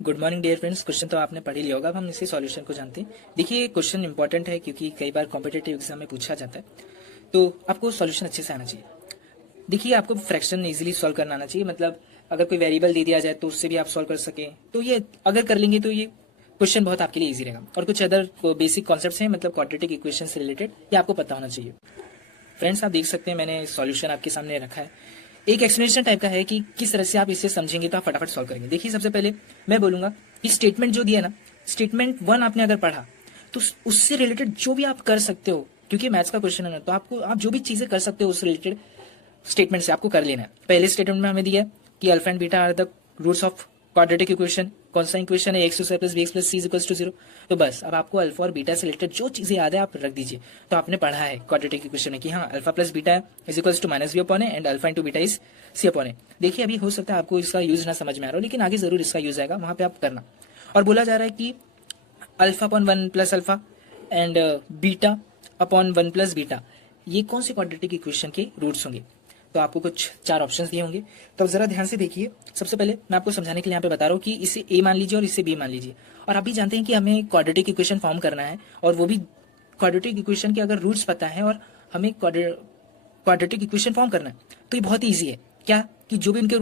Good morning dear friends. Question तो आपने पढ़ ही लिया होगा, अब हम इसी सॉल्यूशन को जानते हैं। देखिए क्वेश्चन इंपॉर्टेंट है क्योंकि कई बार कॉम्पिटेटिव एग्जाम में पूछा जाता है, तो आपको सॉल्यूशन अच्छे से आना चाहिए। देखिए आपको फ्रैक्शन इजीली सॉल्व करना आना चाहिए, मतलब अगर कोई वेरिएबल दे दिया जाए तो उससे भी आप सॉल्व कर सकें, तो ये अगर कर लेंगे तो ये क्वेश्चन बहुत आपके लिए ईजी रहेगा। और कुछ अदर बेसिक कॉन्सेप्ट्स हैं, मतलब क्वाड्रेटिक इक्वेशन से रिलेटेड, ये आपको पता होना चाहिए। फ्रेंड्स आप देख सकते हैं मैंने सॉल्यूशन आपके सामने रखा है, एक एक्सप्लेनेशन टाइप का है कि किस तरह से आप इसे समझेंगे तो आप फटाफट सॉल्व करेंगे। देखिए सबसे पहले मैं बोलूंगा कि स्टेटमेंट जो दिया ना, स्टेटमेंट 1 आपने अगर पढ़ा तो उससे रिलेटेड जो भी आप कर सकते हो, क्योंकि मैथ्स का क्वेश्चन है ना, तो आपको आप जो भी चीजें कर सकते हो उस रिलेटेड स्टेटमेंट से आपको कर लेना है। पहले स्टेटमेंट में हमें दिया है कि alpha and beta are the roots of quadratic equation. कौन सा इक्वेशन है? X square plus b x plus c equals to 0। तो बस अब आपको अल्फा और बीटा से रिलेटेड जो चीजें याद है आप रख दीजिए। तो आपने पढ़ा है क्वाड्रेटिक इक्वेशन में कि हाँ alpha plus beta is equals to minus B upon A and alpha into beta is C upon A. देखिए अभी हो सकता है आपको इसका यूज ना समझ में आ रहा हो, लेकिन आगे जरूर इसका यूज आएगा, वहां पे आप करना। और बोला जा रहा है कि alpha upon 1 plus alpha and beta upon 1 plus beta, ये कौन से क्वाड्रेटिक इक्वेशन के रूट्स होंगे? तो आपको कुछ 4 ऑप्शंस दिए होंगे, तो जरा ध्यान से देखिए। सबसे पहले मैं आपको समझाने के लिए यहाँ पे बता रहा हूँ कि इसे ए मान लीजिए और इसे बी मान लीजिए। और आप भी जानते हैं कि हमें क्वाड्रेटिक इक्वेशन फॉर्म करना है, और वो भी क्वाड्रेटिक इक्वेशन के अगर रूट्स पता है और हमें क्वाड्रेटिक इक्वेशन फॉर्म करना है, तो ये बहुत ईजी है। क्या कि जो भी उनके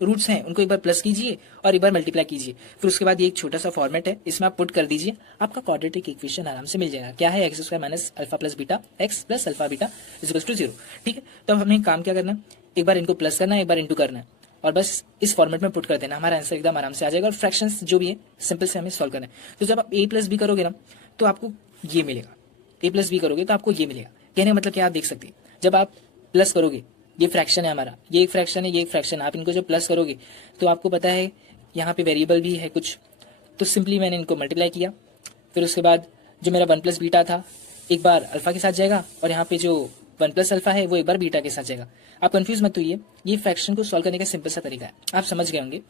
रूट्स हैं उनको एक बार प्लस कीजिए और एक बार मल्टीप्लाई कीजिए, फिर उसके बाद ये एक छोटा सा फॉर्मेट है, इसमें आप पुट कर दीजिए, आपका क्वाड्रेटिक इक्वेशन आराम से मिल जाएगा। क्या है? X square minus alpha plus beta x plus alpha beta is equals to 0। ठीक है, तो अब हमें काम क्या करना है, एक बार इनको प्लस करना है, एक बार इंटू करना है, और बस इस फॉर्मेट में पुट कर देना, हमारा आंसर एकदम आराम से आ जाएगा। और फ्रैक्शंस जो भी है सिंपल से हमें सॉल्व करना है। तो जब आप ए प्लस बी करोगे ना तो आपको ये मिलेगा, ए प्लस बी करोगे तो आपको ये मिलेगा। कहने का मतलब क्या, आप देख सकते हैं जब आप प्लस करोगे, ये फ्रैक्शन है हमारा, ये एक फ्रैक्शन है, ये एक फ्रैक्शन है, आप इनको जब प्लस करोगे तो आपको पता है यहाँ पे वेरिएबल भी है कुछ, तो सिंपली मैंने इनको मल्टीप्लाई किया, फिर उसके बाद जो मेरा 1 प्लस बीटा था एक बार अल्फा के साथ जाएगा, और यहाँ पे जो 1 प्लस अल्फा है वो एक बार बीटा के साथ जाएगा। आप कंफ्यूज मत होइए, ये फ्रैक्शन को सॉल्व करने का सिंपल सा तरीका है, आप समझ गए होंगे।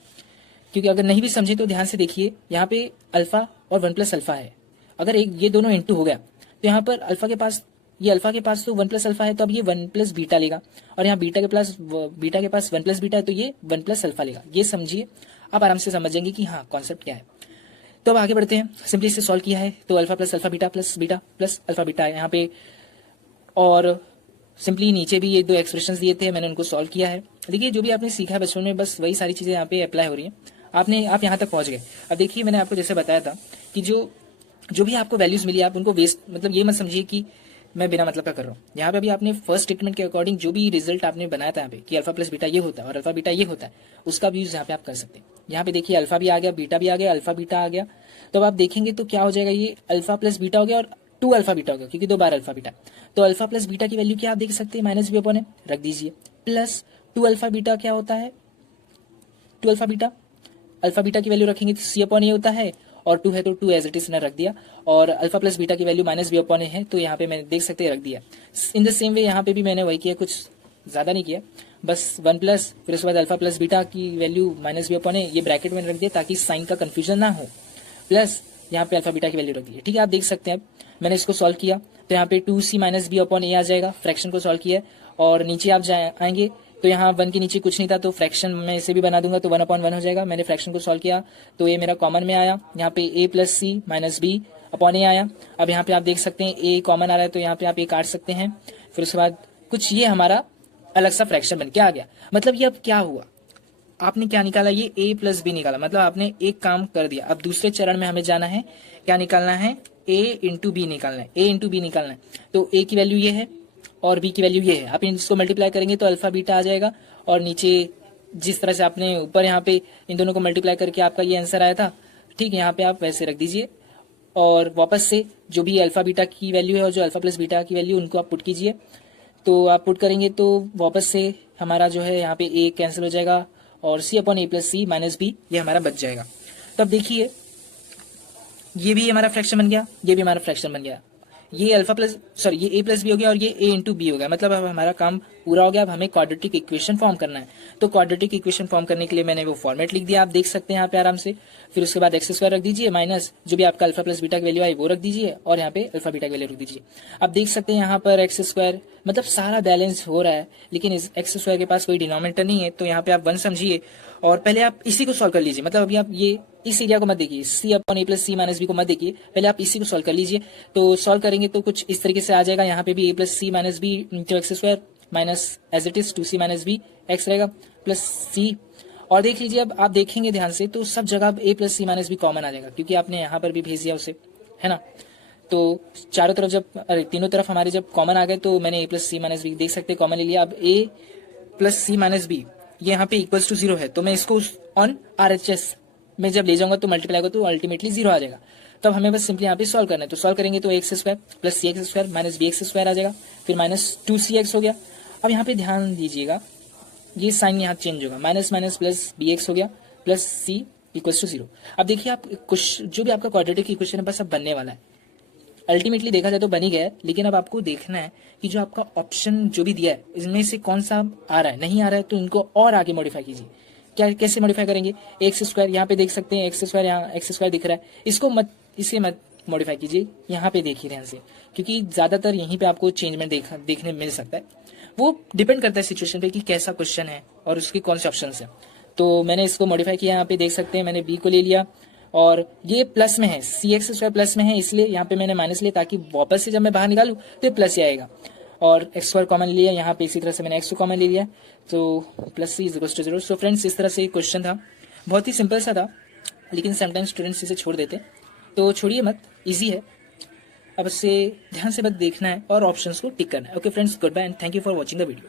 क्योंकि अगर नहीं भी समझे तो ध्यान से देखिए, यहाँ पे अल्फा और 1 प्लस अल्फा है, अगर एक ये दोनों इंटू हो गया तो यहाँ पर अल्फा के पास, ये अल्फा के पास तो 1 प्लस अल्फा है, तो अब ये 1 प्लस बीटा लेगा, और यहाँ बीटा के पास 1 प्लस बीटा है, तो ये 1 प्लस अल्फा लेगा। ये समझिए, आप आराम से समझ जाएंगे कि हाँ कॉन्सेप्ट क्या है। तो अब आगे बढ़ते हैं। सिंपली इसे सॉल्व किया है तो alpha plus beta plus alpha beta है यहाँ पे, और सिंपली नीचे भी ये 2 एक्सप्रेशंस दिए थे, मैंने उनको सॉल्व किया है। देखिए जो भी आपने सीखा है बचपन में, बस वही सारी चीजें यहाँ पे अप्लाई हो रही हैं। आप यहाँ तक पहुंच गए। अब देखिए मैंने आपको जैसे बताया था कि जो भी आपको वैल्यूज मिली आप उनको वेस्ट, मतलब ये मत समझिए कि मैं बिना मतलब का कर रहा हूँ। यहाँ पे अभी आपने फर्स्ट स्टेटमेंट के अकॉर्डिंग जो भी रिजल्ट आपने बनाया था यहाँ पे कि अल्फा प्लस बीटा ये होता है और अल्फा बीटा ये होता है, उसका भी यूज यहाँ पे आप कर सकते हैं। यहाँ पे देखिए अल्फा भी आ गया, बीटा भी आ गया, अल्फा बीटा आ गया, तो अब आप देखेंगे तो क्या हो जाएगा, ये अल्फा प्लस बीटा हो गया और 2 अल्फा बीटा हो गया, क्योंकि 2 बार अल्फा बीटा। तो अल्फा प्लस बीटा की वैल्यू क्या आप देख सकते हैं, माइनस बी अपॉन ए रख दीजिए, प्लस 2 अल्फा बीटा क्या होता है, 2 अल्फा बीटा की वैल्यू रखेंगे तो सी अपॉन ए होता है, और 2 है तो 2 एज इट इज रख दिया, और अल्फा प्लस बीटा की वैल्यू माइनस बी अपॉन ए है, तो यहाँ पे मैंने देख सकते हैं रख दिया। इन द सेम वे यहाँ पे भी मैंने वही किया, कुछ ज्यादा नहीं किया, बस 1 प्लस फिर उसके बाद अल्फा प्लस बीटा की वैल्यू माइनस बी अपॉन ए, ये ब्रैकेट में रख दिया ताकि साइन का कंफ्यूजन ना हो, प्लस यहाँ पे अल्फा बीटा की वैल्यू रख दी है। ठीक है, आप देख सकते हैं अब मैंने इसको सॉल्व किया तो यहाँ पे 2c माइनस बी अपॉन ए आ जाएगा, फ्रैक्शन को सॉल्व किया, और नीचे आप आएंगे तो यहाँ 1 के नीचे कुछ नहीं था, तो फ्रैक्शन में इसे भी बना दूंगा तो 1 अपॉन 1 हो जाएगा। मैंने फ्रैक्शन को सॉल्व किया तो ये मेरा कॉमन में आया, यहाँ पे a plus C minus B upon A आया। अब यहाँ पे आप देख सकते हैं a कॉमन आ रहा है, तो यहाँ पे आप a काट सकते हैं, फिर उसके बाद कुछ ये हमारा अलग सा फ्रैक्शन बन के आ गया। मतलब ये अब क्या हुआ, आपने क्या निकाला, ये a प्लस बी निकाला, मतलब आपने एक काम कर दिया। अब दूसरे चरण में हमें जाना है, क्या निकालना है, a इंटू बी निकालना है, a इंटू बी निकालना है। तो a की वैल्यू ये है और b की वैल्यू ये है, आप इसको मल्टीप्लाई करेंगे तो अल्फा बीटा आ जाएगा, और नीचे जिस तरह से आपने ऊपर यहाँ पे इन दोनों को मल्टीप्लाई करके आपका ये आंसर आया था, ठीक है, यहाँ पे आप वैसे रख दीजिए, और वापस से जो भी अल्फा बीटा की वैल्यू है और जो अल्फा प्लस बीटा की वैल्यू उनको आप पुट कीजिए। तो आप पुट करेंगे तो वापस से हमारा जो है यहाँ पे a कैंसिल हो जाएगा, और c अपॉन ए प्लस सी माइनस बी ये हमारा बच जाएगा। तब देखिए ये भी हमारा फ्रैक्शन बन गया, ये भी हमारा फ्रैक्शन बन गया, ये ये a प्लस बी हो गया और ये a इंटू बी हो गया। मतलब अब हमारा काम पूरा हो गया। अब हमें क्वाड्रेटिक इक्वेशन फॉर्म करना है, तो क्वाड्रेटिक इक्वेशन फॉर्म करने के लिए मैंने वो फॉर्मेट लिख दिया, आप देख सकते हैं यहाँ पे आराम से। फिर उसके बाद एक्स स्क्वायर रख दीजिए, माइनस जो भी आपका अल्फा प्लस बीटा की वैल्यू आई वो रख दीजिए, और यहाँ पे अल्फा बीटा की वैल्यू रख दीजिए। आप देख सकते हैं यहाँ पर एक्स स्क्वायर, मतलब सारा बैलेंस हो रहा है, लेकिन इस एक्स स्क्वायर के पास कोई डिनोमिनेटर नहीं है, तो यहाँ पे आप 1 समझिए और पहले आप इसी को सॉल्व कर लीजिए। मतलब अभी आप ये इस एरिया को मत देखिए, सी अपॉन ए प्लस सी माइनस बी को मत देखिए, पहले आप इसी को सॉल्व कर लीजिए। तो सॉल्व करेंगे तो कुछ इस तरीके से आ जाएगा, यहाँ पे भी A plus C minus B into X square minus as it is 2c minus B X रहेगा प्लस सी। और देख लीजिए, अब आप देखेंगे ध्यान से तो सब जगह ए plus C minus B common आ जाएगा, क्योंकि आपने यहाँ पर भी भेज दिया उसे, है ना। तो चारों तरफ जब, अरे तीनों तरफ हमारे जब कॉमन आ गए तो मैंने ए प्लस सी माइनस बी देख सकते कॉमन ले लिया। अब ए प्लस सी माइनस बी ये यहाँ पे इक्वल्स टू 0 है, तो मैं इसको ऑन RHS में जब ले जाऊंगा तो मल्टीप्लाई होगा तो अल्टीमेटली 0 आ जाएगा। तब हमें बस सिंपली यहाँ पे सॉल्व करना है। तो सॉल्व करेंगे तो X square plus C X square minus B X square आ जाएगा, फिर माइनस 2cx हो गया। अब यहाँ पे ध्यान दीजिएगा, ये साइन यहाँ चेंज होगा, minus minus plus b x हो गया प्लस सी इक्वल्स टू 0। अब देखिए आप कुछ जो भी आपका क्वाड्रेटिक इक्वेशन है बस अब बनने वाला है। अल्टीमेटली देखा जाए तो बन ही गया है, लेकिन अब आपको देखना है कि जो आपका ऑप्शन जो भी दिया है इसमें से कौन सा आ रहा है, नहीं आ रहा है तो इनको और आगे मॉडिफाई कीजिए। क्या कैसे मॉडिफाई करेंगे, एक्स स्क्वायर यहाँ पे देख सकते हैं, एक्स स्क्वायर यहाँ एक्स स्क्वायर दिख रहा है, इसको मत, इसे मत मॉडिफाई कीजिए, यहाँ पे देखिए ध्यान से, क्योंकि ज्यादातर यहीं पे आपको चेंजमेंट देखने मिल सकता है। वो डिपेंड करता है सिचुएशन पे कि कैसा क्वेश्चन है और उसके कौन से ऑप्शन है। तो मैंने इसको मॉडिफाई किया, यहाँ पे देख सकते हैं मैंने बी को ले लिया और ये प्लस में है, सी एक्स स्क्वायर प्लस में है, इसलिए यहाँ पे मैंने माइनस लिया ताकि वापस से जब मैं बाहर निकालूं तो ये प्लस ही आएगा। और एक्स स्क्वायर कॉमन लिया, यहाँ पे इसी तरह से मैंने एक्स को कॉमन ले लिया, तो plus c is equal to 0। So friends, इस तरह से क्वेश्चन था, बहुत ही सिंपल सा था, लेकिन समटाइम्स स्टूडेंट्स इसे छोड़ देते, तो छोड़िए मत, ईजी है। अब इससे ध्यान से बस देखना है और ऑप्शंस को टिक करना है। Okay friends, good bye and thank you for watching the video.